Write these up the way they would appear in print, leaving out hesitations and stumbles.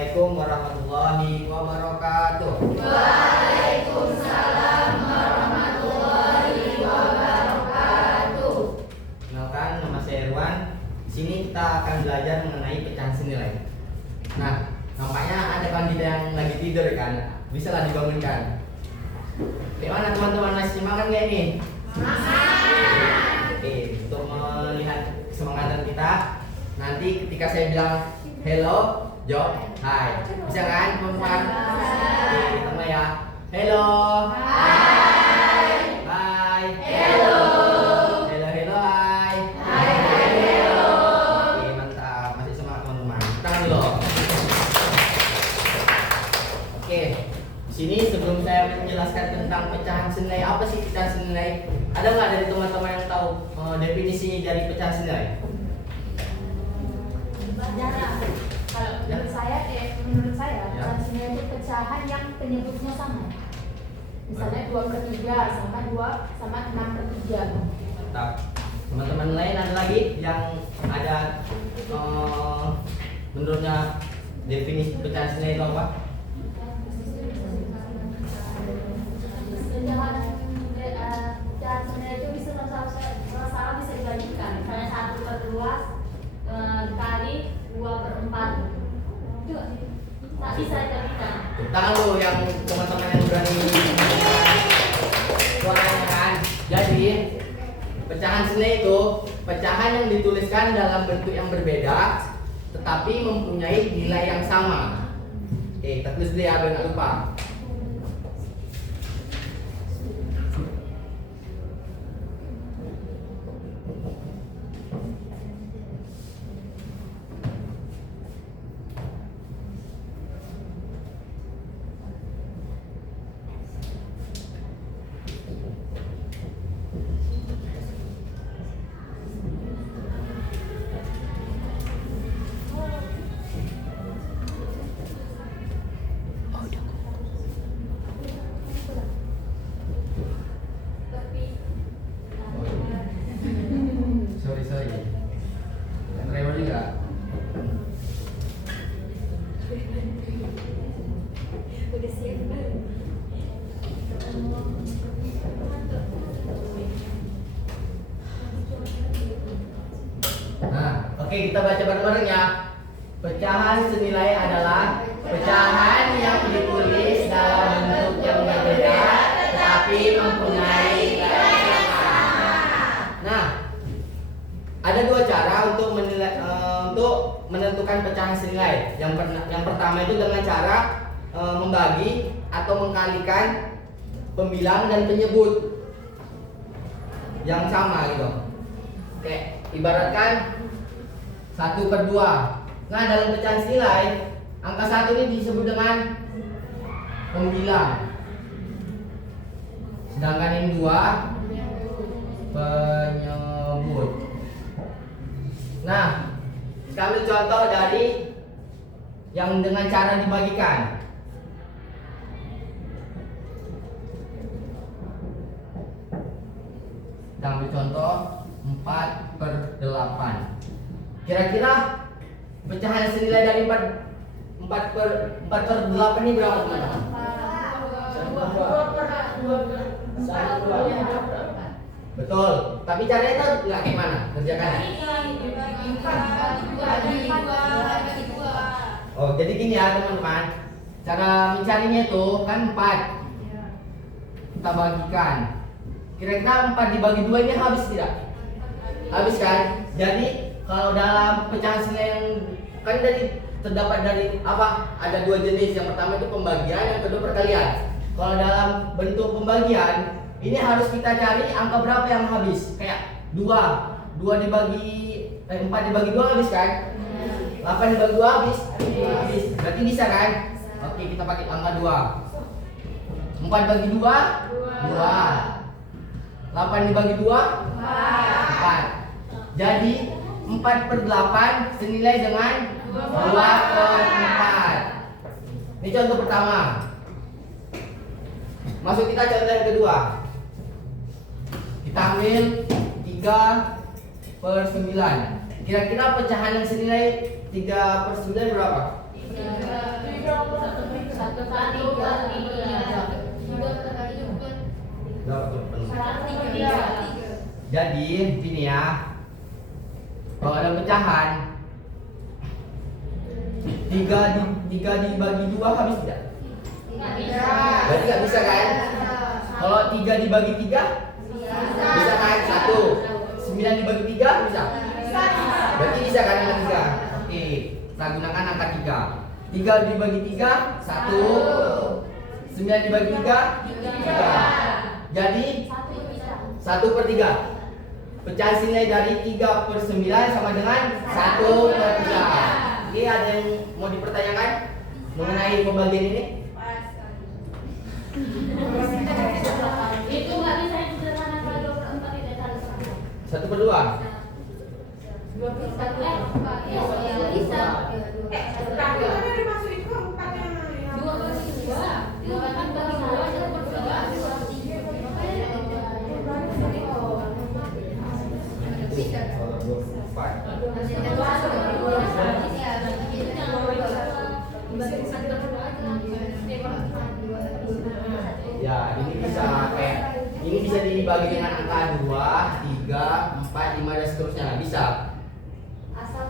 Assalamualaikum warahmatullahi wabarakatuh. Waalaikumsalam warahmatullahi wabarakatuh. Kenalkan, nama saya Irwan. Di sini kita akan belajar mengenai pecahan senilai. Nah, nampaknya ada kandidat yang lagi tidur kan? Bisa lah dibangunkan. Gimana teman-teman, masih semangat nggak ini? Semangat. Oke, untuk melihat kesemangatan kita, nanti ketika saya bilang hello, jawab hai. Bisa kan teman-teman? Oke, kita mulai ya. Hello. Hai. Hai. Hello. Hello, hello, hai. Hai, hai, hello. Oke, mantap. Masih semangat teman-teman. Tangan dulu. Oke, di sini sebelum saya menjelaskan tentang pecahan senilai, apa sih pecahan senilai? Ada nggak dari teman-teman yang tahu definisi dari pecahan senilai? Jarang. Kalau menurut saya Ya. pecahan senilai itu pecahan yang penyebutnya sama. Misalnya 2/3 sama 6/3. Mantap. Teman-teman lain ada lagi yang ada menurutnya definisi pecahan senilai itu apa? Pecahan senilai itu bisa sama bisa dibagikan. Misalnya 1/2 dikali 2/4. Itu nggak bisa dibagikan. Tangan lu yang teman-teman yang berani suaranya kan. Jadi pecahan senilai itu pecahan yang dituliskan dalam bentuk yang berbeda tetapi mempunyai nilai yang sama. Oke, kita tulis dulu ya biar nggak lupa. Sorry. Yang rewel juga. Udah siap. Nah, oke, kita baca bareng-bareng ya. Pecahan senilai adalah pecahan yang ditulis dalam bentuk yang berbeda tetapi mempunyai nilai yang sama. Nah, ada dua cara untuk untuk menentukan pecahan senilai. Yang pertama itu dengan cara membagi atau mengkalikan pembilang dan penyebut yang sama gitu. Oke, ibaratkan 1/2. Nah, dalam pecahan senilai angka 1 ini disebut dengan pembilang. Sedangkan yang 2 penyebut. Nah, kita ambil contoh dari yang dengan cara dibagikan. Kita ambil contoh 4/8. Kira-kira pecahan senilai dari 4/8 ini berapa teman-teman? 1/2. Betul. Tapi caranya itu nggak kayak mana kerjakannya? Oh, jadi gini ya teman-teman. Cara mencarinya itu kan 4. Kita bagikan. Kira-kira 4 dibagi 2 ini habis tidak? Habis kan? Jadi kalau dalam pecahan senilai yang kan terdapat dari apa? Ada 2 jenis. Yang pertama itu pembagian, yang kedua perkalian. Kalau dalam bentuk pembagian ini harus kita cari angka berapa yang habis. Kayak 4 dibagi 2 habis kan? 8 dibagi 2 habis? Habis. Berarti bisa kan? Oke, kita pakai angka 2. 4 bagi 2? 2. 8 dibagi 2? 4. Jadi 4/8 senilai dengan 2/4. Ini contoh pertama. Masuk kita contoh yang kedua. Kita ambil 3/9. Kira-kira pecahan yang senilai 3/9 berapa? 3. 1/3. 1/3. Jadi gini ya, kalau ada pecahan 3 dibagi 2 habis tidak? Berarti nggak bisa kan? Kalau 3 dibagi 3 bisa kan? 1. 9 dibagi 3 bisa? Berarti bisa kan angka 3? Oke, kita gunakan angka 3. 3 dibagi 3 1. 9 dibagi 3 3. Jadi 1/3. Pecahan nilai dari 3/9 sama dengan 1/3. Oke, ada yang mau dipertanyakan mengenai pembagian ini? Itu nggak bisa disederhanakan 2/4 tidak kali 1. 1/2. 2/4 bisa. Tapi kan ada dimaksud itu angkanya yang 2/2. 2/2 Kalau 24. Ya, ini bisa kayak ini bisa dibagi dengan angka 2, 3, 4, 5 dan seterusnya. Bisa.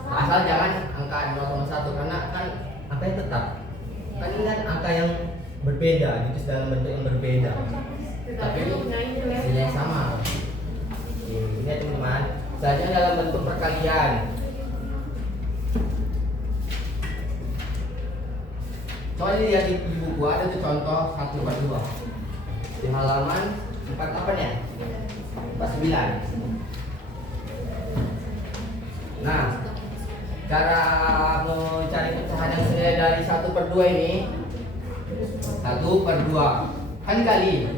Asal jangan angka 0,1 karena kan angkanya tetap. Kan ini kan angka yang berbeda, gitu dalam bentuk yang berbeda. Tapi nilai yang sama. Ini ya teman-teman. Selanjutnya dalam bentuk perkalian. Coba dilihat di buku ada tuh contoh 1/2 di halaman 48 ya, 49. Nah, cara mencari pecahan yang senilai dari 1/2 ini 1/2 kan dikali.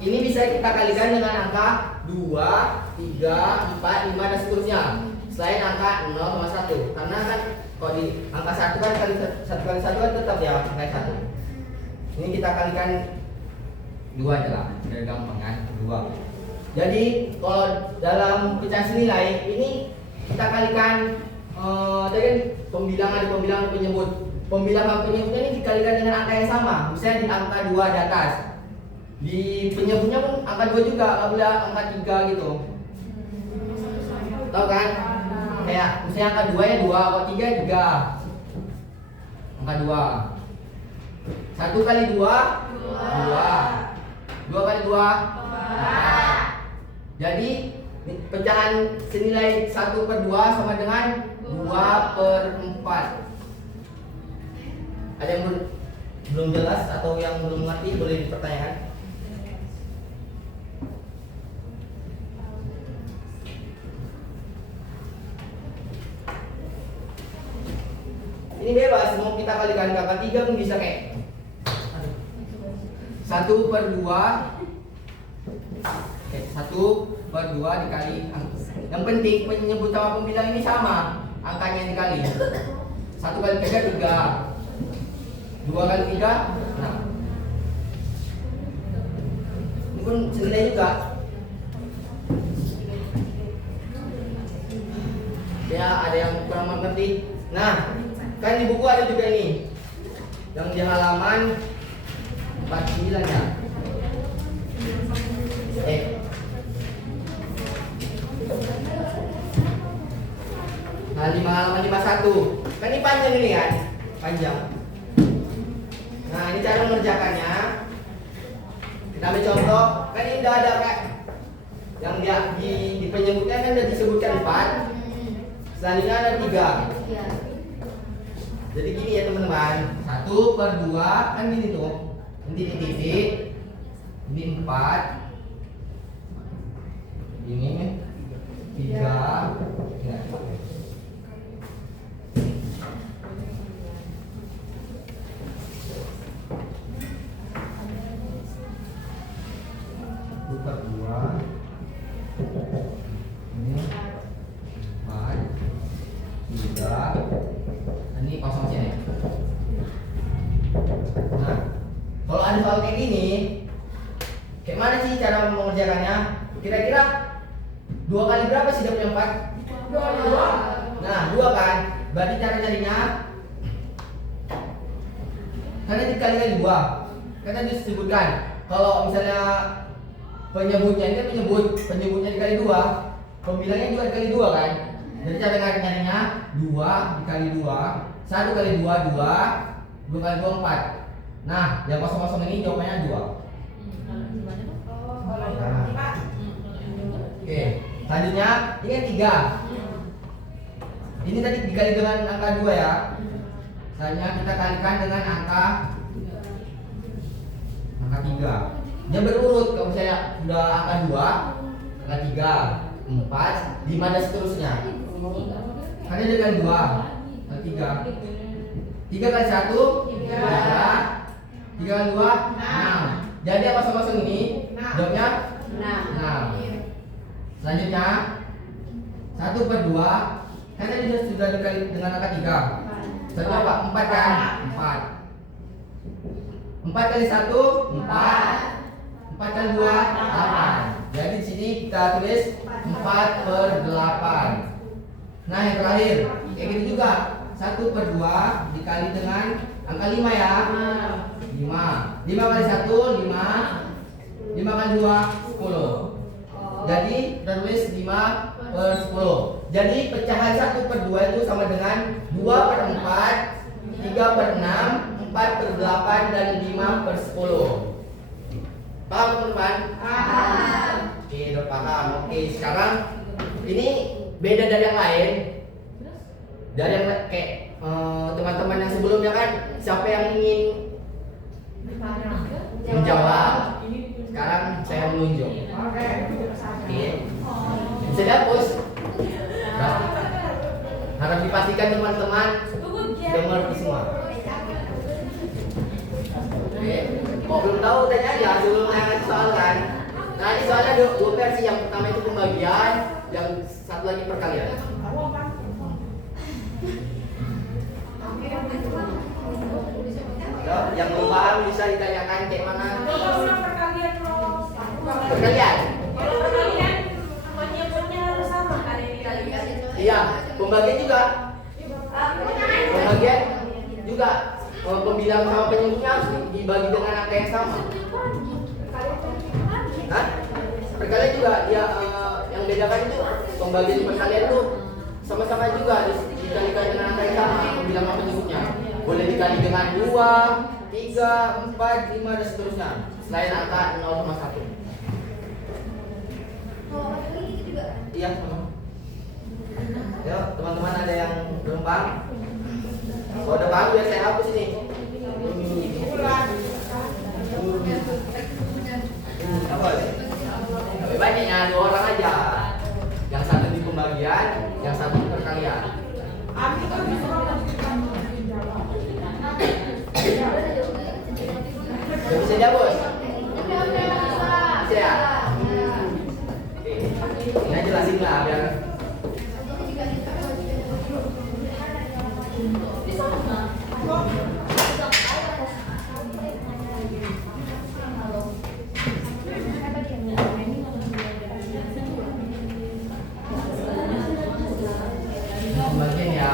Ini bisa kita kalikan dengan angka 2, 3, 4, 5 dan seterusnya. Selain angka 0,1 karena kan kalau di angka 1 kan kali 1 kali 1 kan tetap ya angka 1. Ini kita kalikan 2 aja lah, biar gampang kan, 2. Jadi kalau dalam pecahan senilai ini kita kalikan tadi kan pembilangan ada pembilangan penyebut. Pembilangan penyebutnya ini dikalikan dengan angka yang sama. Misalnya di angka 2 di atas. Di penyebutnya pun angka 2 juga, nggak boleh angka 3 gitu. Tahu kan? Kayak misalnya angka 2 ya 2, kalau 3 ya 3. Angka 2. 1 kali 2 2. 2 kali 2 4. Jadi pecahan senilai 1/2 sama dengan 2/4. Ada yang belum jelas atau yang belum mengerti boleh dipertanyakan. Ini bebas, mau kita kalikan ke angka 3 pun bisa kayak 1/2. Oke, 1/2 dikali. Yang penting penyebut sama pembilang ini sama, angkanya yang dikali. 1 kali 3 3. 2 kali 3 6. Ini pun senilai juga. Ya, ada yang kurang mengerti. Nah, kan di buku ada juga ini yang di halaman 49 ya. Nah, 5 halaman 51. Kan ini panjang ini kan? Panjang. Nah, ini cara mengerjakannya. Kita ambil contoh. Kan ini udah ada kayak yang dia di penyebutnya kan udah disebutkan 4. Selanjutnya ada 3. Jadi gini ya teman-teman. 1/2 kan gini tuh. Ini titik. Ini 4. Ini 3. Ya. Buka 2. Ini 4. 3. Ini kosong sini. Nah, kalau ada soal kayak gini, kayak mana sih cara mengerjakannya? Kira-kira 2 kali berapa sih dapetnya 4? 2. Nah, 2 kan? Berarti cara carinya Karena dikalikan 2. Karena disebutkan kalau misalnya penyebutnya ini penyebutnya dikali 2, pembilangnya juga dikali 2 kan. Jadi cara nyarinya 2 dikali 2, 1 kali 2 2, 2 kali 2 4. Nah, yang kosong-kosong ini jawabannya 2. Oke, selanjutnya ini yang 3. Ini tadi dikali dengan angka 2 ya. Selanjutnya kita kalikan dengan angka 3. Dia berurut. Kalau misalnya sudah angka 2, angka 3, 4, 5 dan seterusnya. Karena dia dengan 2, angka 3. 3 kali 1 3, 3 kali 2 6. Jadi yang kosong-kosong ini jawabnya 6. Selanjutnya 1/2. Karena dia sudah dikali dengan angka 3. Selanjutnya apa? 4 kan? 4. 4 kali 1 4. 4 kali 2 8. Jadi di sini kita tulis 4/8. Nah, yang terakhir kayak gitu juga. 1/2 dikali dengan angka 5 ya. 5. 5 kali 1 5. 5 kali 2 10. Jadi kita tulis 5/10. Jadi pecahan 1/2 itu sama dengan 2/4, 3/6, 4/8 dan 5/10. Paham teman-teman? Paham. Oke, udah paham. Oke, sekarang ini beda dari yang lain. Dari yang kayak teman-teman yang sebelumnya kan, siapa yang ingin menjawab? Sekarang saya menunjuk. Oke. Bisa dihapus. Harap dipastikan teman-teman sudah mengerti semua. Oke. Kalau belum tahu tanya aja sebelum saya ngasih soal kan. Nah, ini soalnya dua versi. Yang pertama itu pembagian, yang satu lagi perkalian. Yang belum paham bisa ditanyakan kayak mana. Perkalian. Iya, pembagian juga. Pembagian juga. Pembilang sama penyebutnya harus dibagi dengan angka yang sama. Hah? Perkalian juga dia yang bedakan itu pembagian perkalian itu sama-sama juga dikalikan dengan angka yang sama, pembilang sama penyebutnya. Boleh dikali dengan 2, 3, 4, 5 dan seterusnya. Selain angka 0,1. Iya, sama. Yuk, teman-teman ada yang belum paham? Kalau udah paham biar saya hapus ini. Tapi banyaknya 2 orang aja. Yang satu di pembagian, yang satu di perkalian. Udah bisa dihapus? Bisa ya? Oke. Ini jelasin lah biar pembagian ya.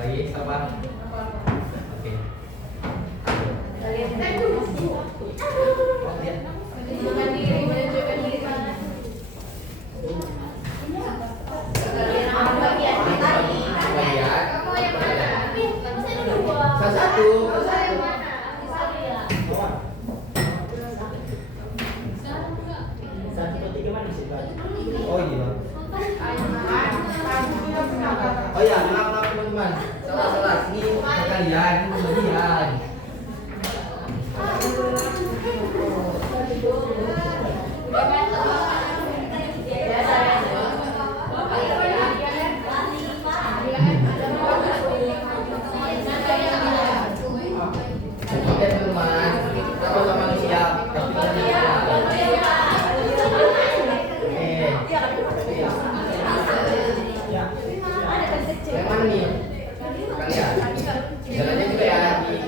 Baik, sabar. Oke. Oh iya. Oh ya, maaf teman-teman. Salah. Ini bukan kalian, ini kalian. Oke teman-teman, kita sama siap. Yang mana nih? Kalian. Jalannya juga ya di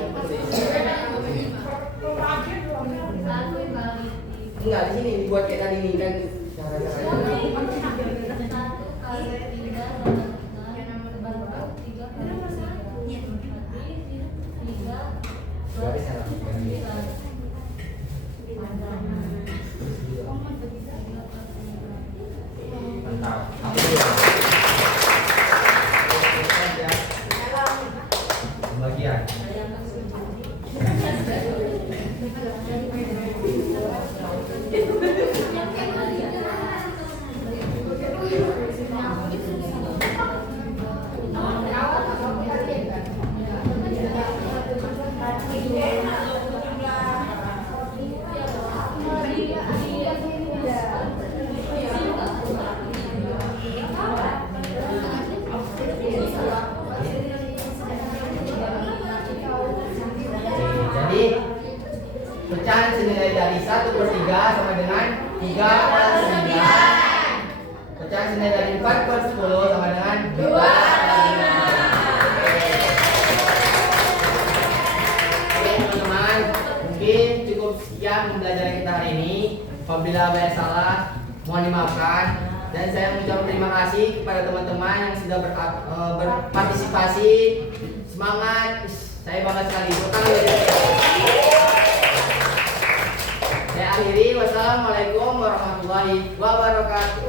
enggak di sini dibuat kayak tadi nih kan cara-caranya. Garis ya. Mantap. Bagian. Jadi pecahan senilai dari 1/3 sama dengan 3/9. Pecahan senilai dari 4/10 sama dengan 2/5. Oke teman-teman, mungkin cukup sekian pembelajaran kita hari ini. Apabila ada yang salah, mohon dimaafkan. Dan saya mengucapkan terima kasih kepada teman-teman yang sudah berpartisipasi. Semangat, saya bangga sekali. Saya akhiri, wassalamualaikum warahmatullahi wabarakatuh.